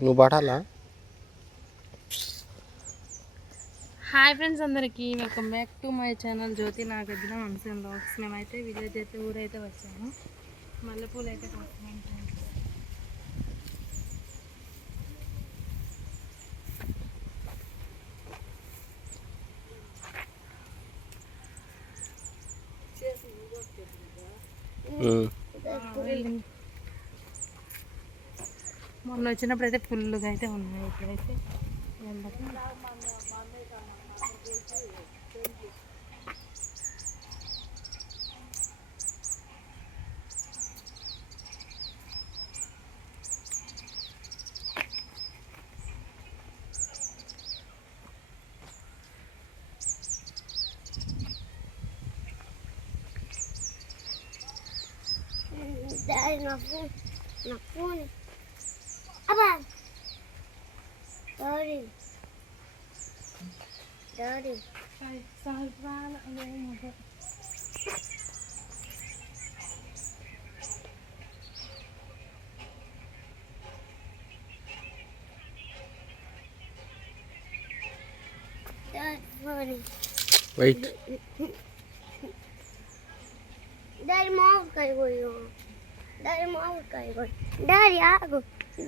నువ్వు పడాలా hi friends అందరికీ welcome back to my channel Jyothi Nagarjuna మనసు బ్లాగ్స్ మేమైతే విలేజ్ అయితే ఊరైతే వచ్చాము మల్లెపూలు అయితే. ఉమ్. మొన్న వచ్చినప్పుడు అయితే ఫుల్గా అయితే ఉన్నాయి ఇప్పుడైతే ఎండకి Daddy, na phone. Na Daddy. Daddy. Wait. Dad, mom, what you? Daddy మామిడికాయ డాడీ ఆగు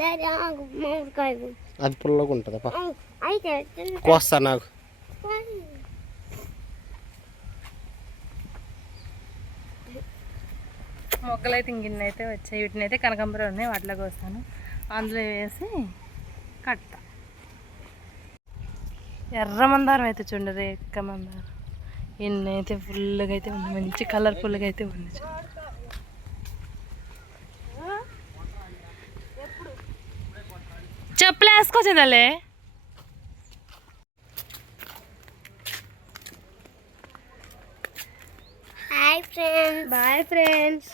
డాడీ ఆగు మామిడికాయ అది పుల్లగా ఉంటుంది అయితే. కోస్తా నాకు. మొక్కలు అయితే ఇంకిన్ని అయితే వచ్చాయి. వీటిని అయితే కనకాంబరం ఉన్నాయి. వాటిలో కోస్తాను అందులో వేసి కట్ట ఎర్ర మందారం అయితే చూడండి. ఎక్క మందారం. ఇన్ని అయితే ఫుల్గా అయితే ఉంది. మంచి కలర్ఫుల్గా అయితే ఉంది. చెప్పులు వేసుకోవచ్చిందలే హాయ్ ఫ్రెండ్స్ బాయ్ ఫ్రెండ్స్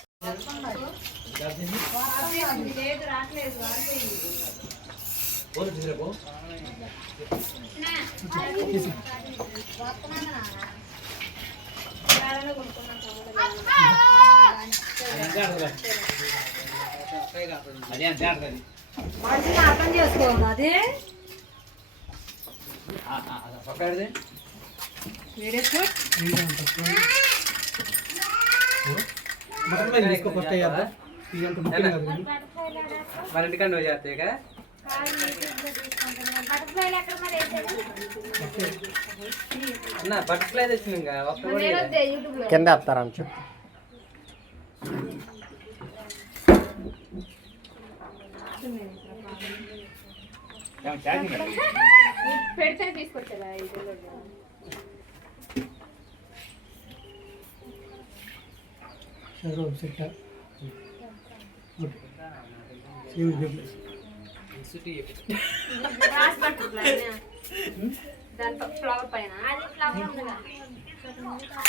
మరి ఇంటికండి నువ్వు చేస్తాయి కదా అన్న బటర్ఫ్లై తెచ్చింది. కింద వేస్తారని చెప్పు. సుటి చెప్పు. అదే చాలు. సరే, వద్దు మాకు. ఆ, గుడి చల్లబడ్డాలి.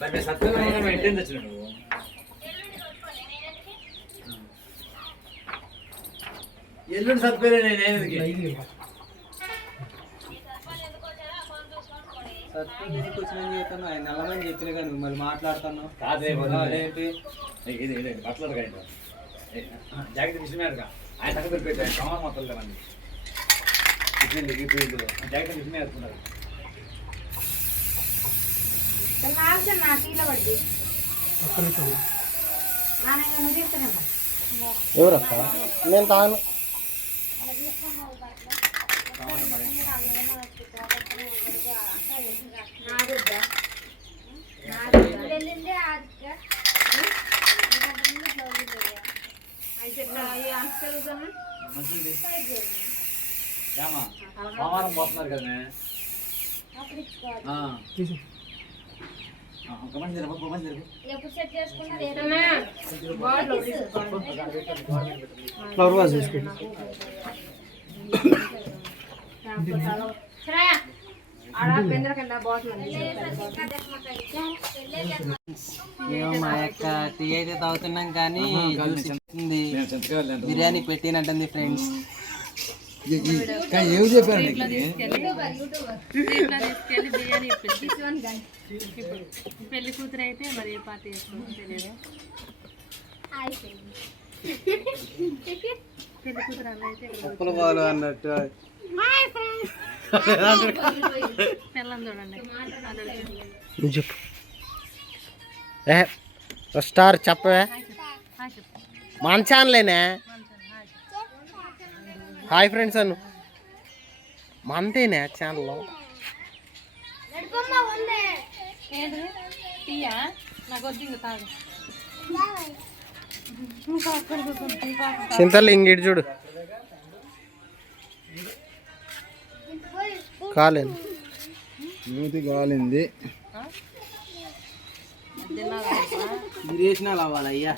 మరి సత్యం వచ్చిన నువ్వు? ఎల్లుండి సత్పేరే నేను ఎందుకు వచ్చిన చేస్తాను. ఆయన నల్లమని చెప్పిన కానీ మాట్లాడుతాను ఇది ఇది బట్టలు కాదు జాకెట్ విషయమేడుగా ఆయన తగ్గ పెట్టాను కమల మొత్తం కదండి. ఇప్పింది ఇప్పింది జాకెట్ విషయమే వేసుకున్నారు ఎవరక్క నేను తాను మంచిది ఏమా సోమవారం పోతున్నారు కదా ఫ్లవర్ వాజ్ తీసుకుంటా మేము మా యొక్క టీ అయితే తాగుతున్నాం కానీ. బిర్యానీ పెట్టినట్టుంది ఫ్రెండ్స్ ఏమి చెప్పారు పెళ్ళి కూతురు అయితే మరి ఏ పార్టీ చేస్తుందో తెలియదు. పెళ్ళి కూతురు అన్న అయితే అన్నట్టు. పిల్లని చూడండి. నువ్వు చెప్పు. ఏ స్టార్ చెప్పవే. ఛానలేనే హాయ్ ఫ్రెండ్స్ అను. మందేనే ఛానల్లో? చింతలు ఇంగిటి చూడు. కాలేదు. మీరు వేసిన అవ్వాలి అయ్యా